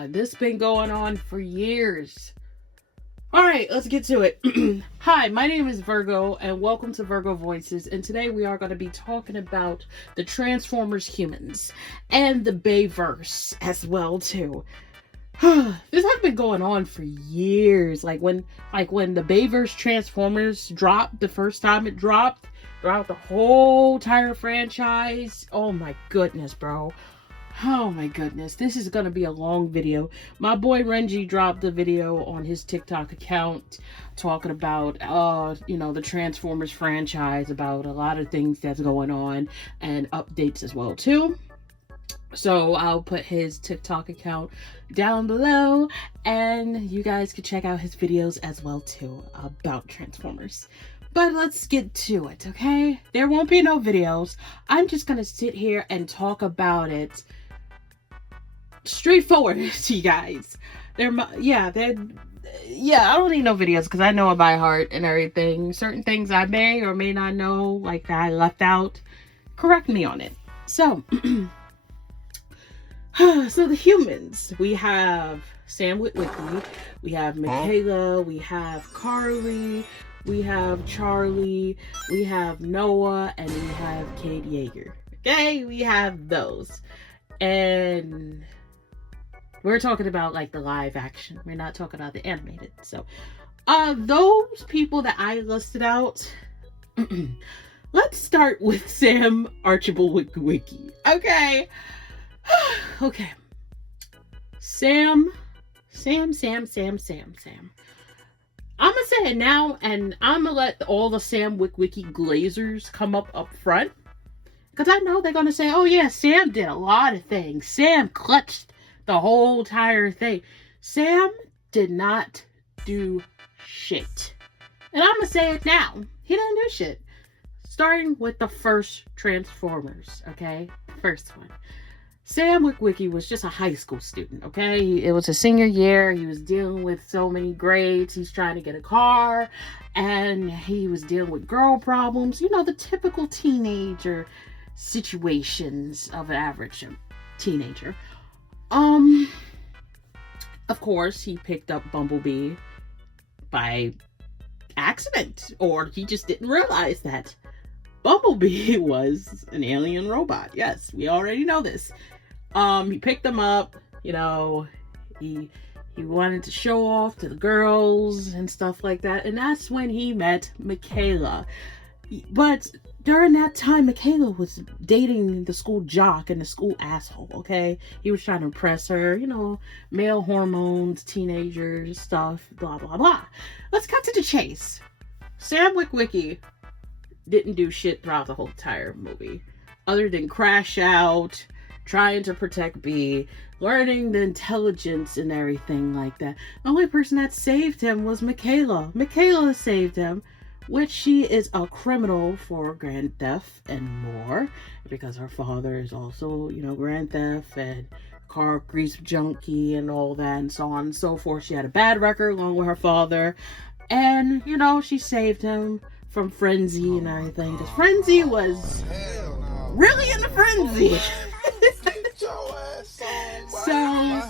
god, this been going on for years. Alright, let's get to it. Hi, my name is Virgo, and welcome to Virgo Voices, and today we are going to be talking about the Transformers humans, and the Bayverse as well, too. This has been going on for years. Like when the Bayverse Transformers dropped, the first time it dropped, throughout the whole entire franchise. Oh my goodness, bro. Oh my goodness, this is gonna be a long video. My boy Renji dropped a video on his TikTok account talking about, the Transformers franchise, about a lot of things that's going on, and updates as well too. So I'll put his TikTok account down below, and you guys can check out his videos as well too about Transformers. But let's get to it, okay? There won't be no videos. I'm just gonna sit here and talk about it straightforward to you guys. I don't need no videos because I know it by heart and everything. Certain things I may or may not know, like I left out, correct me on it. So, so the humans, we have Sam Witwicky, we have Michaela, we have Carly, we have Charlie, we have Noah, and we have Cade Yeager. Okay, we have those. And we're talking about like the live action. We're not talking about the animated. So, those people that I listed out, let's start with Sam Archibald Witwicky. Okay. Okay. Sam. I'm gonna say it now, and I'm gonna let all the Sam Witwicky glazers come up front, because I know they're gonna say, oh yeah, Sam did a lot of things. Sam clutched the whole entire thing. Sam did not do shit. And I'm gonna say it now. He didn't do shit. Starting with the first Transformers, okay? First one. Sam Witwicky was just a high school student, okay? It was his senior year. He was dealing with so many grades. He's trying to get a car, and he was dealing with girl problems. You know, the typical teenager situations of an average teenager. Of course, he picked up Bumblebee by accident, or he just didn't realize that Bumblebee was an alien robot. Yes, we already know this. He picked them up, he wanted to show off to the girls and stuff like that, and that's when he met Michaela. But during that time, Michaela was dating the school jock and the school asshole, okay? He was trying to impress her, male hormones, teenagers, stuff, blah, blah, blah. Let's cut to the chase. Sam Witwicky didn't do shit throughout the whole entire movie, other than crash out, trying to protect B, learning the intelligence and everything like that. The only person that saved him was Michaela. Michaela saved him, which she is a criminal for grand theft and more, because her father is also, grand theft and car grease junkie and all that and so on and so forth. She had a bad record along with her father, and, she saved him from Frenzy and everything, because Frenzy was really in the frenzy. So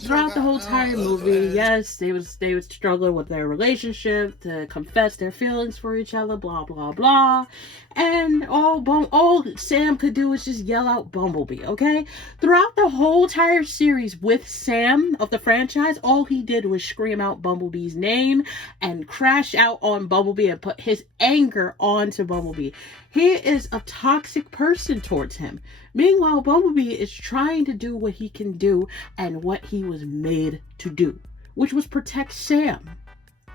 throughout the whole entire movie, yes, they would struggle with their relationship, to confess their feelings for each other, blah blah blah, and all Sam could do was just yell out Bumblebee. Okay, throughout the whole entire series with Sam of the franchise, all he did was scream out Bumblebee's name and crash out on Bumblebee and put his anger onto Bumblebee. He is a toxic person towards him. Meanwhile, Bumblebee is trying to do what he can do and what he was made to do, which was protect Sam.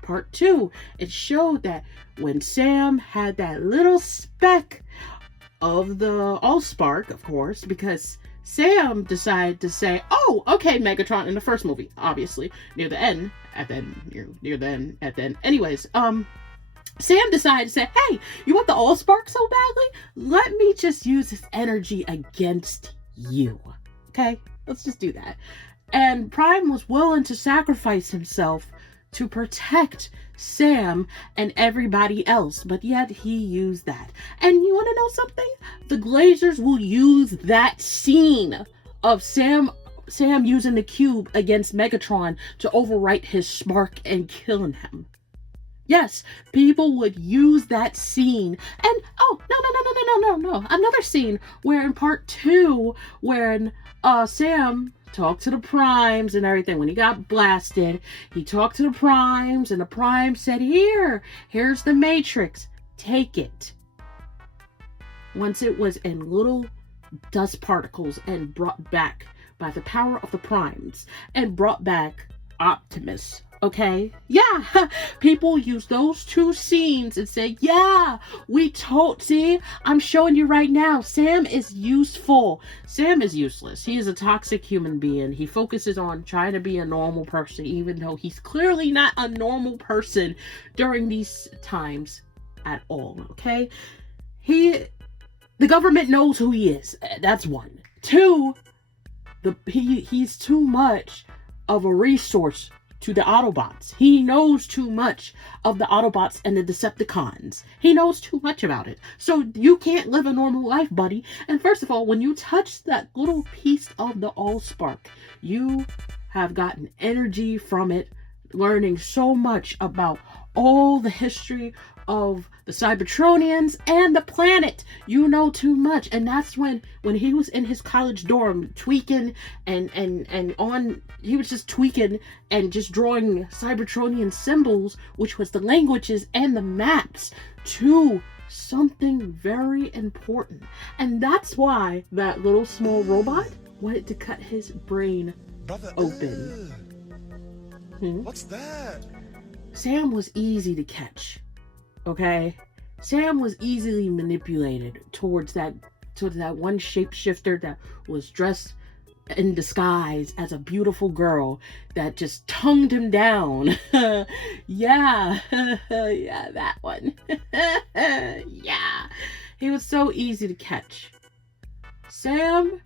Part 2, it showed that when Sam had that little speck of the Allspark, of course, because Sam decided to say, oh, okay, Megatron, in the first movie, obviously, near the end, anyways, Sam decided to say, hey, you want the Allspark so badly? Let me just use this energy against you. Okay? Let's just do that. And Prime was willing to sacrifice himself to protect Sam and everybody else, but yet he used that. And you want to know something? The Glazers will use that scene of Sam Sam using the cube against Megatron to overwrite his spark and killing him. Yes, people would use that scene. And oh, no. Another scene where in part 2, when Sam talked to the primes and everything, when he got blasted, he talked to the primes and the primes said, here's the Matrix. Take it. Once it was in little dust particles and brought back by the power of the primes and brought back Optimus. Okay, yeah, people use those 2 scenes and say, yeah, see, I'm showing you right now, Sam is useful. Sam is useless. He is a toxic human being. He focuses on trying to be a normal person, even though he's clearly not a normal person during these times at all, okay? The government knows who he is. That's 1. 2, he's too much of a resource to the Autobots. He knows too much of the Autobots and the Decepticons. He knows too much about it. So you can't live a normal life, buddy. And first of all, when you touch that little piece of the Allspark, you have gotten energy from it, learning so much about all the history of the Cybertronians and the planet. You know too much. And that's when he was in his college dorm tweaking he was just tweaking and just drawing Cybertronian symbols, which was the languages and the maps, to something very important. And that's why that little small robot wanted to cut his brain open. What's that? Sam was easy to catch. Okay? Sam was easily manipulated towards that one shapeshifter that was dressed in disguise as a beautiful girl that just tongued him down. Yeah. Yeah, that one. Yeah. He was so easy to catch. Sam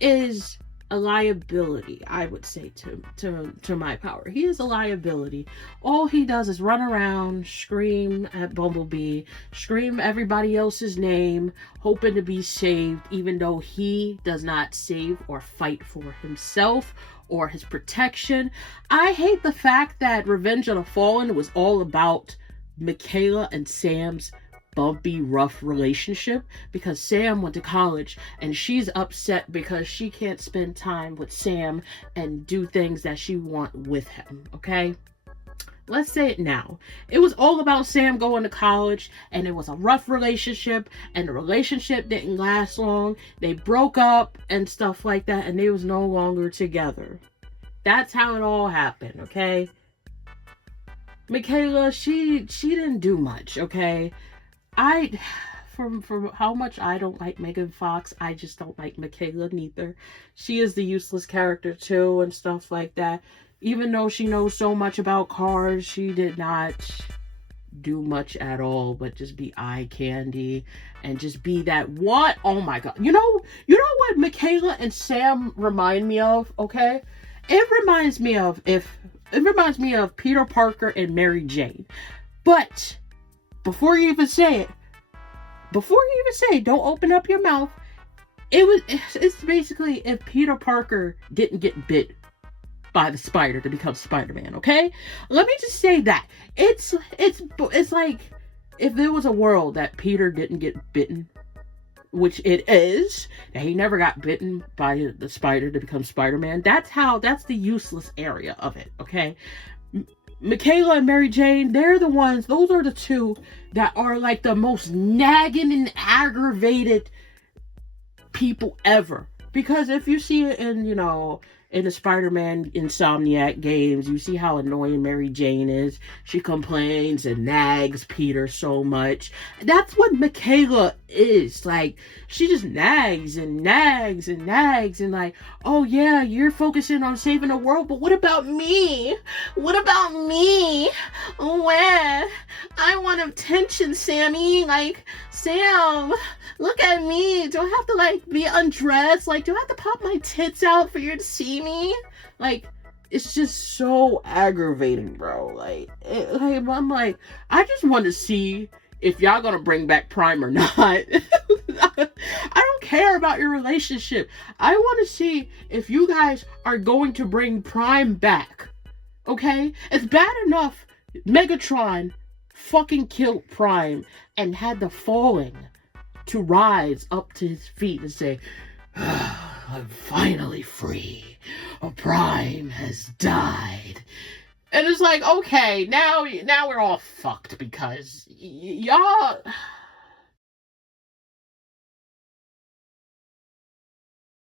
is a liability, I would say, to my power. He is a liability. All he does is run around, scream at Bumblebee, scream everybody else's name, hoping to be saved, even though he does not save or fight for himself or his protection. I hate the fact that Revenge of the Fallen was all about Michaela and Sam's bumpy, rough relationship, because Sam went to college and she's upset because she can't spend time with Sam and do things that she wants with him. Okay, let's say it now. It was all about Sam going to college, and it was a rough relationship, and the relationship didn't last long. They broke up and stuff like that, and they was no longer together. That's how it all happened. Okay, Michaela, she didn't do much. Okay, from how much I don't like Megan Fox, I just don't like Michaela neither. She is the useless character too and stuff like that. Even though she knows so much about cars, she did not do much at all but just be eye candy and just be that what? Oh my god. You know what Michaela and Sam remind me of, okay? It reminds me of Peter Parker and Mary Jane. But before you even say it, don't open up your mouth. It's basically if Peter Parker didn't get bit by the spider to become Spider-Man, okay? Let me just say that. It's like if there was a world that Peter didn't get bitten, which it is, that he never got bitten by the spider to become Spider-Man. That's the useless area of it, okay? Michaela and Mary Jane, those are the two that are like the most nagging and aggravated people ever. Because if you see it in the Spider-Man Insomniac games, you see how annoying Mary Jane is. She complains and nags Peter so much. That's what Michaela is. Like, she just nags and nags and nags and like, oh yeah, you're focusing on saving the world, but what about me? What about me? When I want attention, Sammy. Like, Sam, look at me. Do I have to like be undressed? Like, do I have to pop my tits out for you to see me? Like, it's just so aggravating, bro. I'm like, I just want to see if y'all gonna bring back Prime or not. I don't care about your relationship. I want to see if you guys are going to bring Prime back. Okay? It's bad enough Megatron fucking killed Prime and had the falling to rise up to his feet and say, I'm finally free. Prime has died. And it's like, okay, now we're all fucked because y'all